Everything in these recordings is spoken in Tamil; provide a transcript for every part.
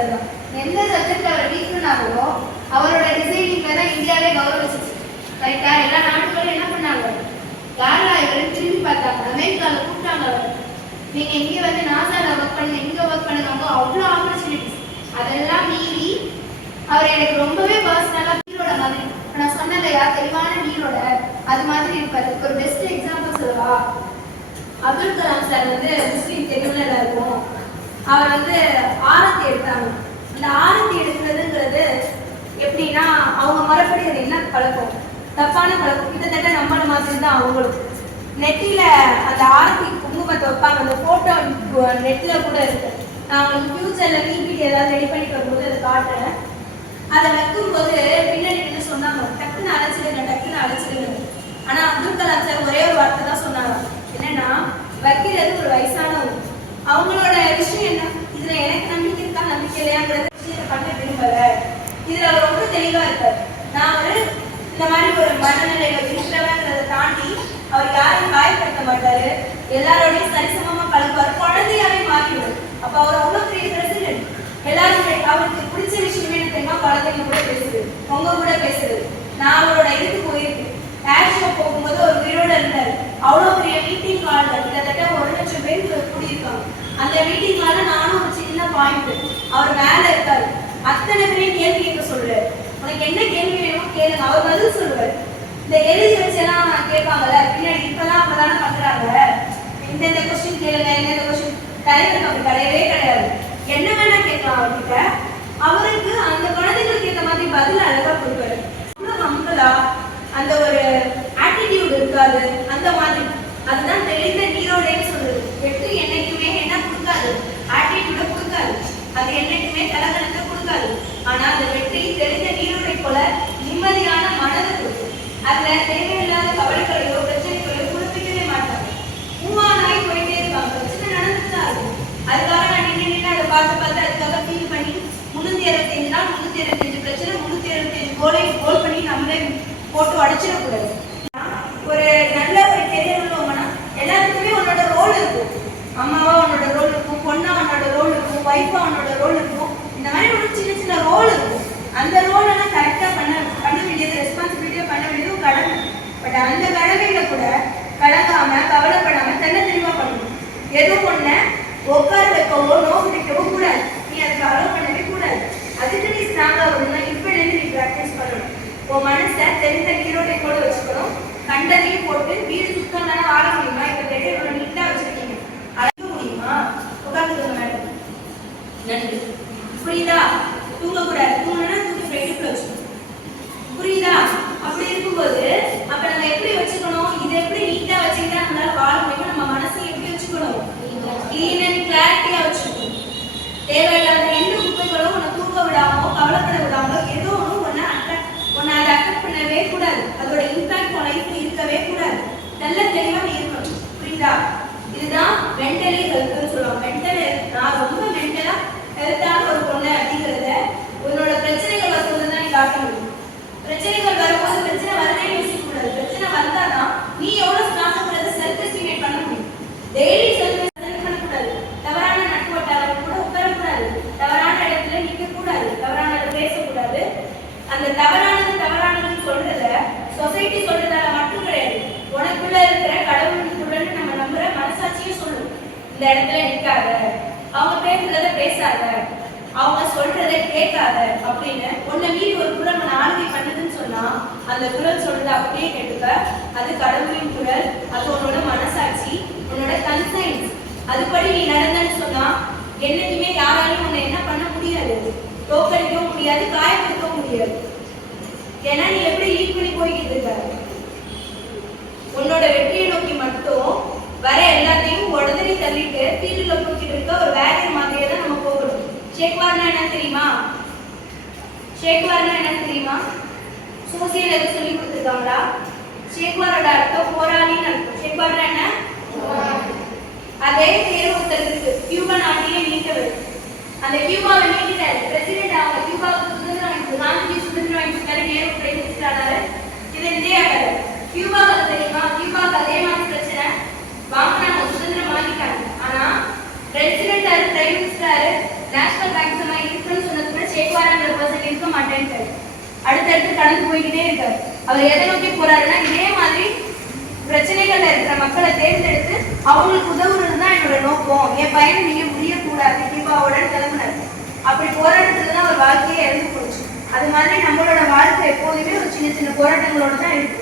சார் தான். எந்த சப்ஜெக்ட் அவர் வீக்குனாங்களோ அவரோட டிசைனிங்ல தான் இந்தியாவே கௌரவிச்சிச்சு. ரைட்டா? எல்லா நாட்டுகளும் என்ன பண்ணாங்க, யாரா இவரு திரும்பி பார்த்தாங்க. அமெரிக்காவில் கூப்பிட்டாங்க அவர், நீங்க இங்கே வந்து நாசால ஒர்க் பண்ணுங்க, இங்க ஒர்க் பண்ணுங்க, அவ்வளோ ஆப்பர்ச்சுனிட்டிஸ். அதெல்லாம் மீறி அவர் எனக்கு ரொம்பவே பர்சனலா நீரோட மாதிரி, நான் சொன்னது யார் தெளிவான நீரோட அது மாதிரி இருப்பாரு. ஒரு பெஸ்ட் எக்ஸாம்பிள் சொல்லவா? அப்துல் கலாம் சார் வந்து முஸ்லீம் தெருவில் இருக்கும். அவர் வந்து ஆரத்தி எடுத்தாங்க. அந்த ஆரத்தி எடுக்கிறதுங்கிறது எப்படின்னா அவங்க முறைப்படி அது என்ன பழக்கம், தப்பான பழக்கம். கிட்டத்தட்ட நம்மள மாதிரி தான் அவங்களும். நெட்டில அந்த ஆரத்தி குங்குமத்தை வைப்பாங்க. அந்த போட்டோ நெட்ல கூட இருக்கு. நான் உங்களுக்கு ஃபியூச்சர்ல பிபிடி ஏதாவது ரெடி பண்ணிட்டு வரும்போது அதை காட்டுறேன். அதை வைக்கும்போது பின்னாடி என்ன சொன்னாங்க, டக்குன்னு அழைச்சிடுங்க. ஆனா அப்துல் கலாம் சார் ஒரே ஒரு வார்த்தை தான் சொன்னாங்க, என்னன்னா வைக்கிறது ஒரு வயசானவங்க, அவங்களோட விஷயம் என்ன, இதுல எனக்கு நம்பிக்கை இருக்கா நம்பிக்கை இல்லையாங்கிறத விஷயத்தை பண்ண விரும்பல. இதுல அவர் ரொம்ப தெளிவா இருக்காரு. நான் இந்த மாதிரி ஒரு மனநிலையில இருக்கிறவங்கிறத தாண்டி அவர் யாரையும் காயப்படுத்த மாட்டாரு, எல்லாரோடையும் சரிசமமா பழகுவார், குழந்தையாவே மாறிடுவார். அப்ப அவர் அவ்வளவு பெரிய பிரசிடென்ட். எல்லாருமே அவருக்கு பிடிச்ச விஷயமே என்ன தெரியுமா, குழந்தைங்க கூட பேசுறது, உங்க கூட பேசுறது. நான் அவரோட இதுக்கு போயிருக்கேன். ஏர் ஷோ போகும்போது ஒரு உயிரோட இருந்தாரு. அவ்வளோ பெரிய மீட்டிங் ஹால், கிட்டத்தட்ட 1,00,000 பேர் கூடியிருக்காங்க. அந்த மீட்டிங் ஹால்ல நானும் ஒரு சின்ன பாயிண்ட், அவர் மேல இருக்காரு. அத்தனை பேரையும் கேள்வி கேட்க சொல்றாரு. உனக்கு என்ன கேள்வி வேணுமோ கேளுங்க, அவர் பதில் சொல்லுவார். இந்த எழுதி வச்செல்லாம் கேட்பாங்கல்ல பின்னாடி, இப்பதான் அப்பதானே பண்றாங்க, இந்தந்த கொஸ்டின் கேளுங்க, இந்தந்த கொஸ்டின். தலைவர் அப்படி கிடையவே கிடையாது. என்ன வேணா கேட்கலாம் அவர்கிட்ட. அவருக்கு அந்த குழந்தைகளுக்கு ஏற்ற மாதிரி பதில் அழகா கொடுப்பாரு. நம்மளா அந்த ஒரு ஆட்டிடியூட் இருக்காது அந்த மாதிரி. அதுதான் தெளிந்த நீரோடைன்னு சொல்றது. வெற்றி என்னைக்குமே என்ன கொடுக்காது, ஆட்டிடியூட கொடுக்காது. அது என்னைக்குமே கலகலத்தை கொடுக்காது. ஆனா அந்த வெற்றி தெளிந்த நீரோடை போல நிம்மதியான மனதை கொடுக்கும். அதுல தேவையில்லாத கவலைகளையோ பிரச்சனைகளையோ குடிப்பிக்கவே மாட்டாங்க. மூவானாய் போயிட்டே இருப்பாங்க. பிரச்சனை நடந்துதான் இருக்கும். அதுக்காக நான் நின்று அதை பார்த்து அதுக்காக ஃபீல் பண்ணி 365 நாள் 365 பிரச்சனை 365 கோல் பண்ணி நம்மளே போட்டு அடிச்சிடக்கூடாது. ஒரு நல்ல ஒரு கெரியர் உள்ளவங்கன்னா எல்லாத்துக்குமே உன்னோட ரோல் இருக்கும். அம்மாவா உன்னோட ரோல் இருக்கும், பொண்ணா உன்னோட ரோல் இருக்கும், ஒய்ஃபா உன்னோட ரோல் இருக்கும். இந்த மாதிரி ஒரு சின்ன சின்ன ரோல் இருக்கும். அந்த ரோல் எல்லாம் கரெக்டா பண்ண வேண்டியது, ரெஸ்பான்சிபிலிட்டியா பண்ண வேண்டியது கடமை. பட் அந்த கடமையில கூட கலங்காம கவலைப்படாம தெளிவா பண்ணணும். எதுவும் ஒண்ணு உட்கார வைக்கவோ நோக்கு வைக்கவோ கூடாது. நீ அதுக்கு அலோவ் பண்ணவே கூடாது. அதுக்கு நீ ஸ்ட்ராங்கா வரணும்னா இப்படிலேருந்து நீ ப்ராக்டிஸ் பண்ணணும். உன் மனசை தெரிந்த நீரோட்டை கூட வச்சுக்கணும். கண்டதையும் போட்டு வீடு சுத்தம் தானே வாழ முடியுமா? இப்ப தெரியும் இவ்வளவு நீட்டா வச்சிருக்கீங்க, அழக முடியுமா? உட்காந்துக்கோங்க மேடம், நன்றி. புரியுதா? தூங்கக்கூடாது. தூங்கினா தூக்கி ஃப்ரெண்டுக்குள்ள வச்சுக்கணும். புரியுதா? அப்படி இருக்கும்போது அப்ப நம்ம எப்படி வச்சுக்கணும்? இது எப்படி நீட்டா வச்சுக்கிட்டா நம்மளால வாழ முடியுமா? நம்ம மனசை எப்படி வச்சுக்கணும்? கிளீன் அண்ட் கிளாரிட்டியா வச்சுக்கணும். தேவையில்லாத எந்த குப்பைகளும் உன்னை தூங்க விடாமோ கவலைப்பட விடாமோ ஏதோ ஒன்று உன்னை அதை அஃபெக்ட் பண்ணவே கூடாது. அதோட இம்பாக்ட் உன் லைஃப்ல இருக்கவே கூடாது. நல்ல தெளிவா நீ இருக்கணும். புரியுதா? இதுதான் மென்டலி ஹெல்த்னு சொல்லுவாங்க. மென்டல் ஹெல்த், நான் ரொம்ப மென்டலா ஹெல்த்தான ஒரு பொண்ணு அப்படிங்கிறத உன்னோட பிரச்சனைகள் வரும்போது தான் நீ காட்ட முடியும். பிரச்சனைகள் வரும்போது பிரச்சனை வரவே யோசிக்க கூடாது. பிரச்சனை வந்தாதான் நீ எவ்வளவு ஸ்ட்ராங்காக செல்ஃப் எஸ்டிமேட் பண்ண முடியும். டெய்லி செல்ஃப் எஸ்டிமேட் பண்ணக்கூடாது. தவறான நட்பு வட்டாரம் கூட உட்காரக்கூடாது. தவறான இடத்துல நிற்க கூடாது. தவறானதை பேசக்கூடாது. அந்த தவறானதுன்னு சொல்றத சொசைட்டி சொல்றதால மட்டும் கிடையாது, உனக்குள்ள இருக்கிற கடவுளுக்குள்ளன்னு நம்ம நம்புற மனசாட்சியும் சொல்லும். இந்த இடத்துல நிற்காத, அவங்க பேசுறத பேசாத, அவங்க சொல்றதை கேட்காத அப்படின்னு உன்னை மீறி ஒரு குரல் உன்னை ஆளுகை பண்ணுதுன்னு சொன்னா அந்த குரல் சொல்றதை அப்படியே கேட்டுக்க. அது கடவுளின் குரல், அது உன்னோட மனசாட்சி, உன்னோட கன்சைன்ஸ். அதுபடி நீ நடந்தன்னு சொன்னா என்னைக்குமே யாராலையும் உன்னை என்ன பண்ண முடியாது, தோக்கடிக்கவும் முடியாது, காயப்படுத்தவும் முடியாது. ஏன்னா நீ எப்படி லீட் பண்ணி போய்கிட்டு இருக்க, உன்னோட வெற்றியை நோக்கி மட்டும் வர எல்லாத்தையும் உடனே தள்ளிட்டு ஃபீல்டுல போய்கிட்டு இருக்க ஒரு வேரியர் மாதிரியே தான் நம்ம போகணும். ஷேக்வார்னா என்ன தெரியுமா? ஷேக்வார்னா என்ன தெரியுமா? சோசியல் எதுவும் சொல்லி கொடுத்துருக்காங்களா? ஷேக்வாரோட அர்த்தம் போராளின்னு அர்த்தம். ஷேக்வார்னா என்ன? அதே பேர் ஒருத்தர் இருக்கு, கியூபா நாட்டையே மீட்டவர். அந்த கியூபாவை மீட்டிட்டாரு பிரசிடென்ட். அவங்க கியூபாவுக்கு சுதந்திரம் வாங்கிட்டு, காந்தி சுதந்திரம் வாங்கிட்டாரு, நேரு பிரைம் மினிஸ்டர் ஆனாரு. இது இந்தியாவில் கியூபாவுக்கு தெரியுமா? கியூபாவுக்கு அதே மாதிரி பிரச்சனை. வாங்கினாங்க, சுதந்திரம் வாங்கிட்டாங்க. ஆனா president prime minister national bank அடுத்தடுத்து கடந்து போய்கிட்டே இருக்காரு. அவர் எதை நோக்கி போறாருன்னா இதே மாதிரி பிரச்சனைகள்ல இருக்கிற மக்களை தேர்ந்தெடுத்து அவங்களுக்கு உதவுறது தான் என்னோட நோக்கம், என் பயணம் நீங்க முடியக்கூடாது தீபாவுடன் கிளம்புனார். அப்படி போராட்டத்துல தான் அவர் வாழ்க்கையே இறந்து போச்சு. அது மாதிரி நம்மளோட வாழ்க்கை எப்போதுமே ஒரு சின்ன சின்ன போராட்டங்களோட தான் இருக்கு.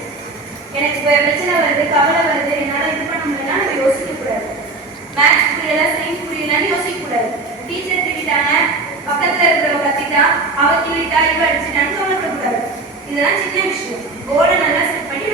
எனக்கு பிரச்சனை வருது, கவலை வருது, என்னால இது பண்ண முடியலன்னா நம்ம யோசிக்க கூடாது. மேத்ஸ் புரியல, சயின்ஸ் புரியலன்னு யோசிக்க கூடாது. டீச்சர் திட்டாங்க, பக்கத்துல இருக்கிறவங்க கத்திட்டா, அவ கிள்ளிட்டா, இவ அடிச்சுட்டான்னு கவலைப்படக்கூடாது. இதெல்லாம் சின்ன விஷயம். கோலை நல்லா செட் பண்ணி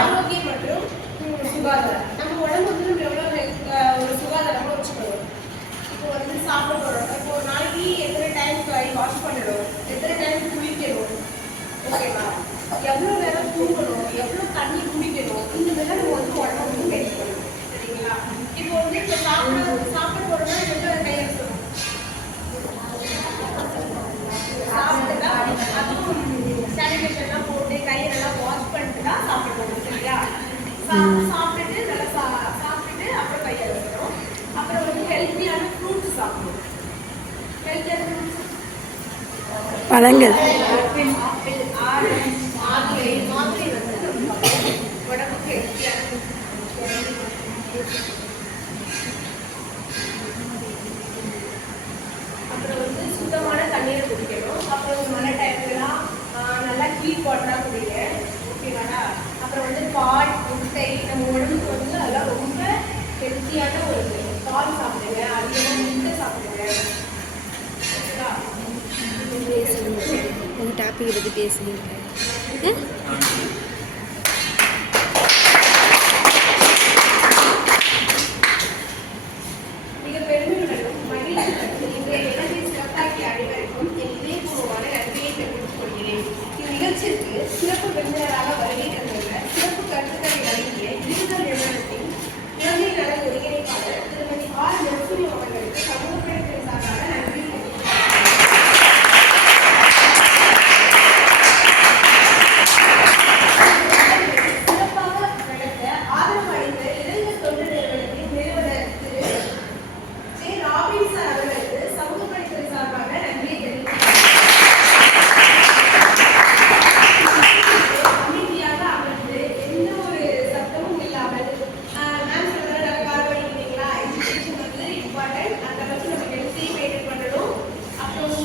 ஆரோக்கியம் மற்றும் சுகாதாரம். நம்ம உடம்பு வந்து எவ்வளவு ஒரு சுகாதாரமா வச்சுக்கணும். இப்போ வந்து சாப்பிட போறோம், இப்போ ஒரு நாளைக்கு எத்தனை டைம் கை வாஷ் பண்ணணும், எத்தனை டைம் குளிக்கணும், ஓகேவா, எவ்வளோ நேரம் தூங்கணும், எவ்வளோ தண்ணி குடிக்கணும், இந்த மாதிரி நம்ம வந்து உடம்பு வந்து கேட்கணும். சரிங்களா? இப்போ வந்து இப்போ சாப்பிட போறோம்னா எவ்வளோ கை எடுக்கணும், சாப்பிட்டுட்டா அதுவும் சானிடேஷன்லாம் போட்டு கையை நல்லா வாஷ் பண்ணிட்டு தான் சாப்பிடணும். சரியா? சாப்பிட்டுட்டு நல்லா சாப்பிட்டுட்டு அப்புறம் கையை வைக்கணும். அப்புறம் வந்து ஹெல்த்தியான ஃப்ரூட்ஸ் சாப்பிடணும். ஹெல்த்தியான ஃப்ரூட்ஸ் பழங்கள், ஆப்பிள், ஆரஞ்சு, மாதுளை வந்து உடம்புக்கு ஹெல்த்தியான. அப்புறம் வந்து சுத்தமான தண்ணீரை குடிக்கணும். அப்புறம் மழை டைம்லாம் நல்லா ஹீட் வாட்டராக குடிங்க, ஓகேவாடா? அப்புறம் வந்து பால், முட்டை, நம்ம உடம்புக்கு வந்து அதெல்லாம் ரொம்ப ஹெல்த்தியான ஒரு பால் சாப்பிடுங்க, அதிகமாக முட்டை சாப்பிடுங்க, ஓகேவா? உங்கள் டாப்பிக்கை பற்றி பேசுகிறீங்க. மிக பெருமையுடனும் மகிழ்ச்சியுடனும் இந்த நிகழ்ச்சியை சிறப்பாக்கி அனைவருக்கும் என் இதயபூர்வமான நன்றியை தெரிவித்துக் கொள்கிறேன். இந்நிகழ்ச்சிக்கு சிறப்பு விருந்தினராக வருகை தந்துள்ள சிறப்பு கருத்துக்களை வழங்கிய இருதல் நிறுவனத்தின் குழந்தை நல ஒருங்கிணைப்பாளர் திருமதி ஆர் நரசிம்ம அவர்களுக்கு சமூக பிரிவின் சார்பாக நன்றி தெரிவித்துக் சிறப்பாக நடத்த ஆதரவு அளித்த இளைஞர் தொண்டு நிறுவனத்தின் நிறுவனர் திரு ஜே. ராபின் சார் அவர்களுக்கு சமூக பணித்துறை சார்பாக நன்றியை தெரிவித்துக் அமைதியாக அமர்ந்து எந்த ஒரு சத்தமும் இல்லாமல் மேம் சொல்ற நல்ல கார் பண்ணிக்கிறீங்களா, எஜுகேஷன் வந்து இம்பார்ட்டன்ட், அந்த அளவுக்கு நம்ம ஹெல்த்தையும் மெயின்டைன் பண்ணணும். அப்புறம்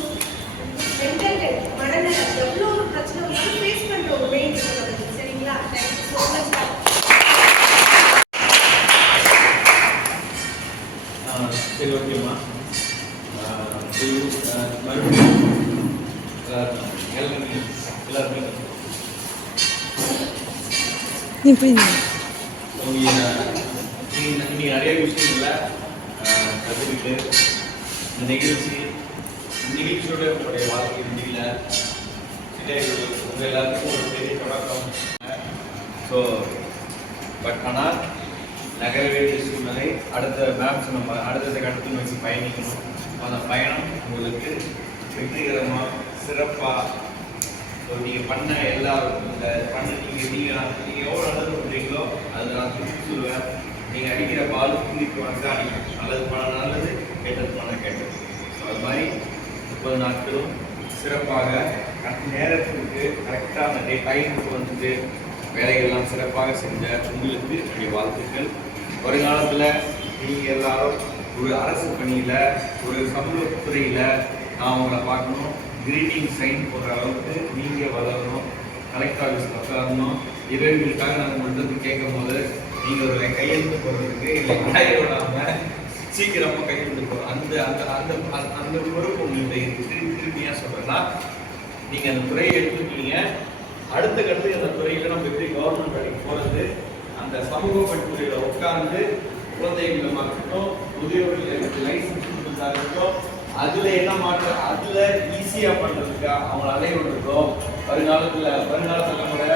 மென்டல் ஹெல்த், மனநலம், எவ்வளோ ஒரு பிரச்சனை வந்தாலும் ஃபேஸ் பண்ணுற ஒரு மெயின் இருக்கணும். சரிங்களா? Thank you so much. சரி, ஓகேம்மா. மறுபடியும் எல்லாருமே இன்னைக்கு நிறைய விஷயங்கள கற்றுக்கிட்டு இந்த நிகழ்ச்சியோட உங்களுடைய வாழ்க்கை முடியல உங்கள் எல்லாருக்கும் ஒரு பெரிய தொடக்கம். ஸோ பட் ஆனால் நகர வேண்டிய சூழ்நிலை, அடுத்த மேப்ஸ் நம்ம அடுத்த கட்டத்தில் நோக்கி பயணிக்கணும். அந்த பயணம் உங்களுக்கு வெற்றிகரமாக சிறப்பாக நீங்கள் பண்ண எல்லாரும் இந்த நீங்கள் எவ்வளோ நல்லது பண்ணுறீங்களோ அதை நான் திருப்பி சொல்லுவேன். நீங்கள் அடிக்கிற பால் திருப்பி வந்து அடிக்கும். நல்லது பண்ண நல்லது, கெட்டது பண்ண கெட்டது. ஸோ அது மாதிரி 30 நாட்களும் சிறப்பாக நேரத்துக்கு கரெக்டாக அந்த டைமுக்கு வந்துட்டு வேலைகள்லாம் சிறப்பாக செஞ்ச உங்களுக்கு என்னுடைய வாழ்த்துக்கள். வருங்காலத்தில் நீங்கள் எல்லாரும் ஒரு அரசு பணியில் ஒரு சமூகத்துறையில் நான் உங்களை பார்க்கணும், கிரீட்டிங் சைன் போடுற அளவுக்கு நீங்கள் வளரணும், கலெக்டர் ஆஃபீஸில் உட்காரணும். இவர்களுக்காக நாங்கள் மட்டும் கேட்கும் போது நீங்கள் ஒரு கையெழுத்து போடுறதுக்கு இல்லை காய விடாமல் சீக்கிரமாக கையெழுத்து போகிறோம். அந்த அந்த அந்த அந்த பொறுப்பு உங்கள்கிட்ட திரும்பியாக சொல்கிறேன்னா, நீங்கள் அந்த துறையை எடுத்துக்கிட்டீங்க. அடுத்த கட்டத்துக்கு அந்த துறையில் நம்ம எப்படி கவர்மெண்ட் வேலைக்கு போகிறது, அந்த சமூக பணித்துறையில் உட்கார்ந்து குழந்தைகளை மாற்றட்டும், முதியோர்களுக்கு லைசன்ஸ் கொடுத்தா இருக்கட்டும், அதில் என்ன மாற்றம், அதில் ஈஸியாக பண்ணுறதுக்கா அவங்கள அலைவதற்கும் வருங்கால தலைமுறை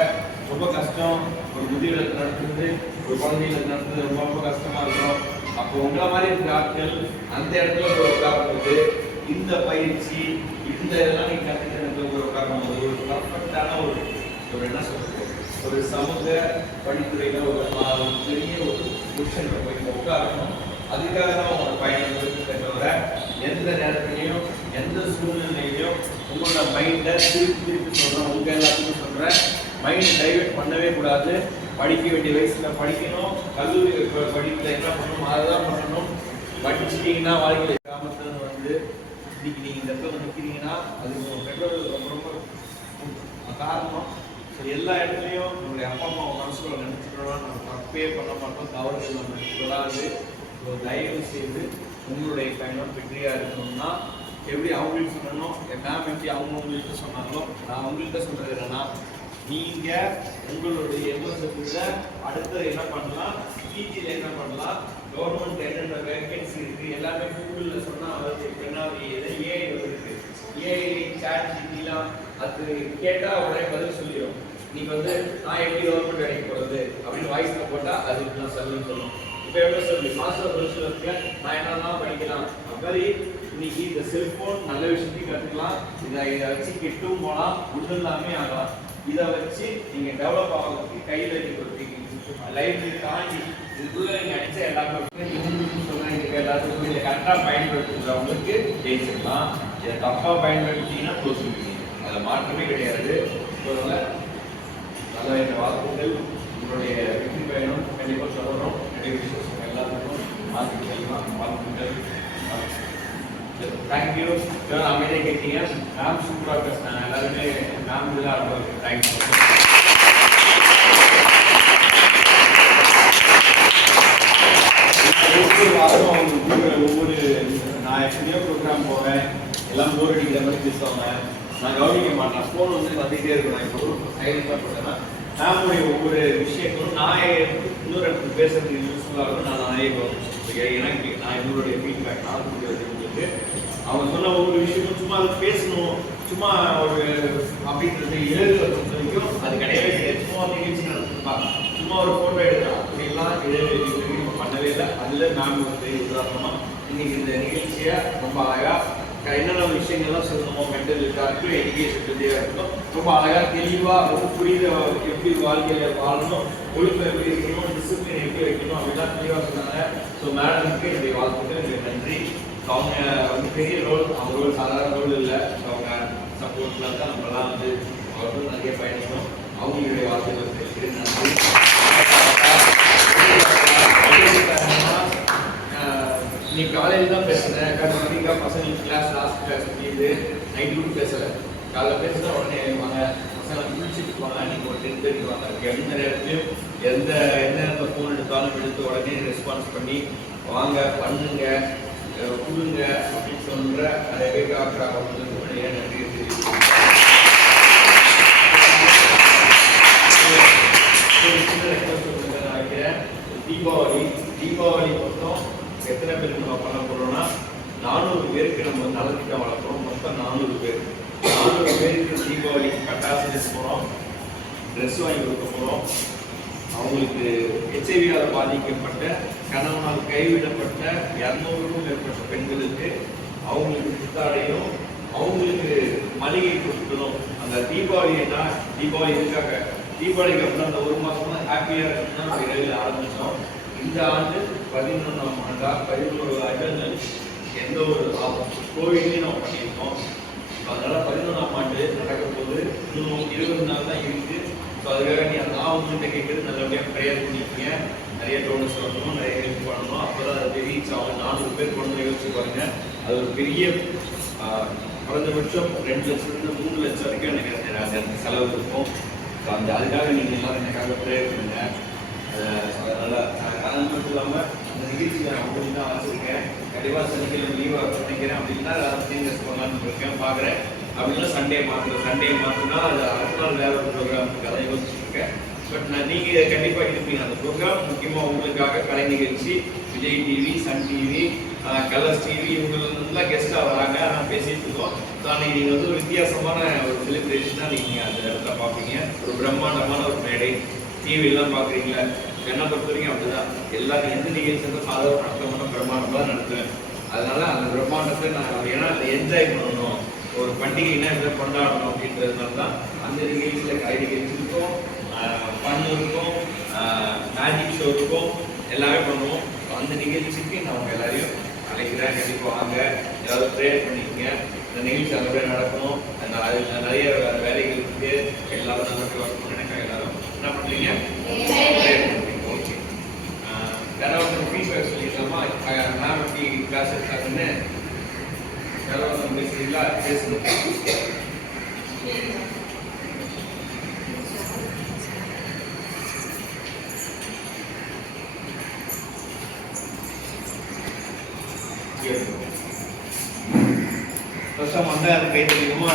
ரொம்ப கஷ்டம். ஒரு முதியோரை நடத்துறது, ஒரு குழந்தைகளை நடத்துறது ரொம்ப ரொம்ப கஷ்டமாக இருக்கும். அப்போ உங்களை மாதிரி இருக்கிற ஆட்கள் அந்த இடத்துல போய் உட்காரும்போது இந்த பயிற்சி இந்த இதெல்லாம் நீங்கள் கற்றுக்கிறது போய் உட்காரும்போது ஒரு பர்ஃபெக்டான ஒரு என்ன சொல்றது, ஒரு சமூக படித்துறையில் ஒரு பெரிய ஒரு பொசிஷனில் போய் உட்காரணும். அதுக்காக தான் உங்களோட பயணம் இருக்குதே தவிர எந்த நேரத்துலையும் எந்த சூழ்நிலையிலையும் உங்களோட மைண்டை திருப்பி சொல்கிறேன், உங்கள் எல்லாத்துக்கும் சொல்கிறேன், மைண்ட் டைவெர்ட் பண்ணவே கூடாது. படிக்க வேண்டிய வயசில் படிக்கணும், கல்லூரி படிப்பில் என்ன பண்ணணும் அதை தான் பண்ணணும். படிச்சுட்டிங்கன்னா வாழ்க்கையில் கிராமத்தில் வந்து இன்னைக்கு நீங்கள் இந்த இடத்துல நிற்கிறீங்கன்னா அதுக்கு உங்கள் பெற்றோர்கள் ரொம்ப ரொம்ப காரணம். ஸோ எல்லா இடத்துலையும் நம்மளுடைய அப்பா அம்மா மனசுக்குள்ள நினச்சிக்கிறோம், நம்ம தப்பே பண்ண மாட்டோம், தவறுகள் நம்ம தொடாது. ஸோ தயவு செய்து உங்களுடைய பயணம் வெற்றியாக இருக்கணும்னா எப்படி அவங்களுக்கு சொல்லணும், என் மேம் எப்படி அவங்கவுங்கள்ட்ட சொன்னாங்களோ நான் அவங்கள்ட்ட சொல்கிறது என்னன்னா, நீங்கள் உங்களுடைய எம்எஸ்எஃப்ல அடுத்தது என்ன பண்ணலாம், பிஜியில் என்ன பண்ணலாம், கவர்மெண்ட் என்னென்ன வேகன்சி இருக்குது எல்லாமே கூகுளில் சொன்னால் அவருக்கு பெண்ணாவது ஏஐ இருக்குது. ஏஐ சாட் ஜிபிலாம் அது கேட்டால் உடனே பதில் சொல்லிடும். நீங்கள் வந்து நான் எப்படி கவர்மெண்ட் வேலைக்கு போகிறது அப்படின்னு வாய்ஸில் போட்டால் அதுக்கு நான் சொல்லுன்னு சொல்லணும். இப்போ எப்படி சொல்லி மாஸ்டர் பொலிஷன் இருக்கு, நான் என்னெல்லாம் படிக்கலாம். அது மாதிரி இன்னைக்கு இந்த செல்ஃபோன் நல்ல விஷயத்தையும் கற்றுக்கலாம், இதை வச்சு கெட்டும் போகலாம், ஒன்றும் எல்லாமே ஆகலாம். இதை வச்சு நீங்கள் டெவலப் ஆகிறதுக்கு கையில் இருக்கிறதுக்கு லைப்ரரி தாண்டி இதுக்குள்ளே நீங்கள் அடித்த எல்லாமே சொல்கிறேன். இதுக்கு எல்லாத்துக்கும் இதை கரெக்டாக பயன்படுத்துகிறவங்களுக்கு ஜெயிச்சிடலாம். இதை தப்பாக பயன்படுத்திங்கன்னா தோற்றுவீங்க, அதில் மாற்றமே கிடையாது. அதனால் நல்ல இந்த வாழ்த்துக்கள், உங்களுடைய வெற்றி பயணம் கண்டிப்பாக சொல்லணும். நிறைய விஷயம் எல்லாத்துக்கும் வாழ்த்துக்கள். தேங்க்யூ. அமைதியாக கேட்டீங்க, மேம் சூப்பராக பேசினாங்க. எல்லாருமே மேம் தான் தேங்க்யூ. ஒவ்வொரு வாரம் ஒவ்வொரு நான் எத்தனையோ ப்ரோக்ராம் போவேன், எல்லாம் போர் அடிக்கிற மாதிரி பேசுவாங்க, நான் கவனிக்க மாட்டேன். ஃபோன் வந்து வந்துகிட்டே இருக்கும். நான் இப்போ சைலண்டாக போட்டேன்னா மேமுடைய ஒவ்வொரு விஷயங்களும் நான் இன்னொரு இடத்துக்கு பேசுறதுக்கு யூஸ்ஃபுல்லாக இருக்கும். நான் நிறைய கவனிச்சிருக்கேன். எனக்கு நான் என்னுடைய ஃபீட்பேக் நான் கொடுக்குறதுக்கு அவங்க சொன்ன ஒவ்வொரு விஷயமும் சும்மா அது பேசணும், சும்மா ஒரு அப்படின்றது எழுதுறத பொறுத்த வரைக்கும் அது கிடையவே கிடையாது. சும்மா நிகழ்ச்சி நடத்துருப்பாங்க, சும்மா ஒரு ஃபோட்டோ எடுக்கலாம் அப்படின்லாம் எழுதி பண்ணவே இல்லை. அதில் மேம் வந்து உதாரணமாக இன்னைக்கு இந்த நிகழ்ச்சியை ரொம்ப அழகாக என்னென்ன விஷயங்கள்லாம் சொல்லணுமோ, மென்டல் இருக்கட்டும், எஜுகேஷன் பற்றியாக இருக்கட்டும், ரொம்ப அழகாக தெளிவாக ரொம்ப புரியுத எப்படி வாழ்க்கையில் வாழணும், ஒழுக்கம் எப்படி இருக்கணும், டிசிப்ளின் எப்படி வைக்கணும் அப்படிலாம் தெளிவாக சொன்னாங்க. ஸோ மேடமுக்கு என்னுடைய வாழ்த்துக்கள், என்னுடைய நன்றி. அவங்க வந்து பெரிய ரோல், அவங்க ரோல் சாதாரண ரோல் இல்லை. அவங்க சப்போர்ட்லாம் தான் நம்மளாம் வந்து அவர்களும் நிறைய பயணிக்கணும். அவங்களுடைய வாழ்த்துக்கள் தெரிவிக்கிறேன், நன்றி. இன்னைக்கு காலையில் தான் பேசுகிறேன். கண்டிப்பாக பசங்களுக்கு கிளாஸ் லாஸ்ட் கிளாஸ் முடியுது, நைட்டு கூட பேசலை. காலைல பேசுனா உடனே வாங்க பசங்களை குளிச்சுட்டு போவாங்க. நீங்கள் ஒரு 10:30 வாங்க. எந்த நேரத்துலையும் எந்த நேரத்தில் ஃபோன் எடுத்தாலும் எடுத்து உடனே ரெஸ்பான்ஸ் பண்ணி வாங்க, பண்ணுங்க, கொடுங்க அப்படின்னு சொல்கிற நிறைய பேர் ஆக்கிறாங்க. நிறைய நன்றி தெரிவிக்கிறேன். சின்ன ரெக்வஸ்ட் நினைக்கிறேன். தீபாவளி மொத்தம் எத்தனை பேருக்கு நம்ம பண்ண போகிறோம்னா 400 பேருக்கு நம்ம நலத்திட்டம் வளர்க்குறோம். மொத்தம் 400 பேர். 400 பேருக்கு தீபாவளி பட்டாசு போகிறோம், ட்ரெஸ் வாங்கி கொடுக்க போகிறோம். அவங்களுக்கு ஹெச்ஐவியால் பாதிக்கப்பட்ட, கணவனால் கைவிடப்பட்ட 200க்கும் மேற்பட்ட பெண்களுக்கு அவங்களுக்கு புத்தாடையும் அவங்களுக்கு மளிகை கொடுக்கணும். அந்த தீபாவளினா தீபாவளி இருக்காங்க, தீபாவளிக்கு அப்புறம் அந்த ஒரு மாதம் தான் ஹாப்பியாக இருக்குன்னா இரவில் ஆரம்பித்தோம். இந்த ஆண்டு 11ஆம் ஆண்டா 11 ஆண்டுகள் எந்த ஒரு கோவிலையும் நம்ம பண்ணியிருக்கோம். அதனால் 11ஆம் ஆண்டு நடக்க போது இன்னும் 20 நாள் தான் இருக்குது. ஸோ அதுக்காக நான் உங்கள்கிட்ட கேட்குறது நல்லபடியாக ப்ரேயர் பண்ணிக்கீங்க. நிறைய டோனர்ஸ் வரணும், நிறைய ஹெல்ப் பண்ணணும். அப்போ தான் அது ரீச் ரீச் ஆகும். 400 பேர் கொண்டு யோசிச்சு பாருங்க. அது ஒரு பெரிய குறைந்தபட்சம் 2 லட்சத்துலேருந்து 3 லட்சம் வரைக்கும் எனக்கு அந்த செலவு இருக்கும். ஸோ அதுக்காக நீங்கள் எல்லாரும் எனக்காக ப்ரேயர் பண்ணுங்க. அதனால் அது மட்டும் இல்லாமல் அந்த நிகழ்ச்சியை நான் அப்படி தான் வச்சுருக்கேன். கண்டிப்பாக சனிக்கிழமை லீவாக நினைக்கிறேன். அப்படின்னா அதை சேஞ்சஸ் பண்ணலான்னு இருக்கேன் பார்க்குறேன். அப்படின்னா சண்டே மாற்றினா அது அடுத்த நாள் வேறு ஒரு ப்ரோக்ராமுக்கு அதை யோசிச்சுருக்கேன். பட் நீங்கள் கண்டிப்பாக இருப்பீங்க. அந்த ப்ரோக்ராம் முக்கியமாக உங்களுக்காக கலை நிகழ்ச்சி Vijay TV, Sun TV, Colors TV இவங்களெல்லாம் கெஸ்ட்டாக வராங்க. ஆனால் பேசிகிட்டு இருக்கோம். ஸோ அன்றைக்கி நீங்கள் வந்து ஒரு வித்தியாசமான ஒரு செலிப்ரேஷனாக நீங்கள் அந்த இடத்துல பார்ப்பீங்க. ஒரு பிரம்மாண்டமான ஒரு மேடை டிவிலாம் பார்க்குறீங்களா? என்னை பொறுத்த வரைக்கும் அப்படிதான். எல்லாரும் எந்த நிகழ்ச்சியும் சாதாரண நடத்த மட்டும் பிரம்மாண்டமாக நடத்துவேன். அதனால அந்த பிரம்மாண்டத்தை நான் ஏன்னா அதை என்ஜாய் பண்ணணும். ஒரு பண்டிகைனா இதை கொண்டாடணும் அப்படின்றதுனால தான் அந்த நிகழ்ச்சியில் கலை நிகழ்ச்சி இருக்கும், ஃபன் இருக்கும், மேஜிக் ஷோ இருக்கும், எல்லாமே பண்ணுவோம். அந்த நிகழ்ச்சிக்கு நான் உங்கள் எல்லாரையும் அழைக்கிறேன். கண்டிப்பாக வாங்க, ஏதாவது ப்ரேயர் பண்ணிக்கங்க. இந்த நிகழ்ச்சி நல்லபடியாக நடக்கணும். அது நிறைய வேலைகள் இருக்குது. எல்லாரும் நல்லபடியாக வரணும்னு நினைக்கிறேன். எல்லாரும் என்ன பண்ணுறீங்க? ஓகே. யாராவது ஃபீட்பேக் சொல்லிக்கலாமா? மேம் எப்படி கிளாஸ் எடுத்தாங்கன்னு யாராவது பேசுறீங்களா? பேசணும். வருஷம் வந்தா அது கை தெரியுமா?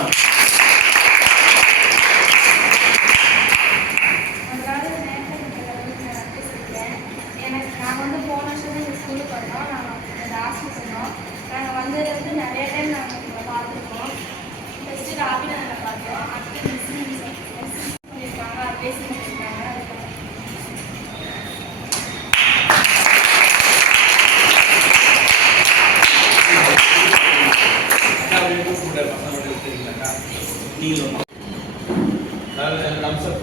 நாங்கள் வந்து போன வருஷம் இந்த ஸ்கூலுக்கு வந்தோம். நாங்கள் ஹாஸ்டல் சொன்னோம். நாங்கள் வந்ததுலேருந்து நிறைய டைம் நாங்கள் உங்களை பார்த்துருக்கோம். ஃபஸ்ட்டு ராபி நாங்கள் பார்த்தோம். அடுத்து மிஸ் பண்ணியிருக்காங்க, அது பேசி பண்ணியிருக்காங்க. பசங்க தெரியுங்களாக்கா? நீங்களும் அதாவது தம்ஸ் அப்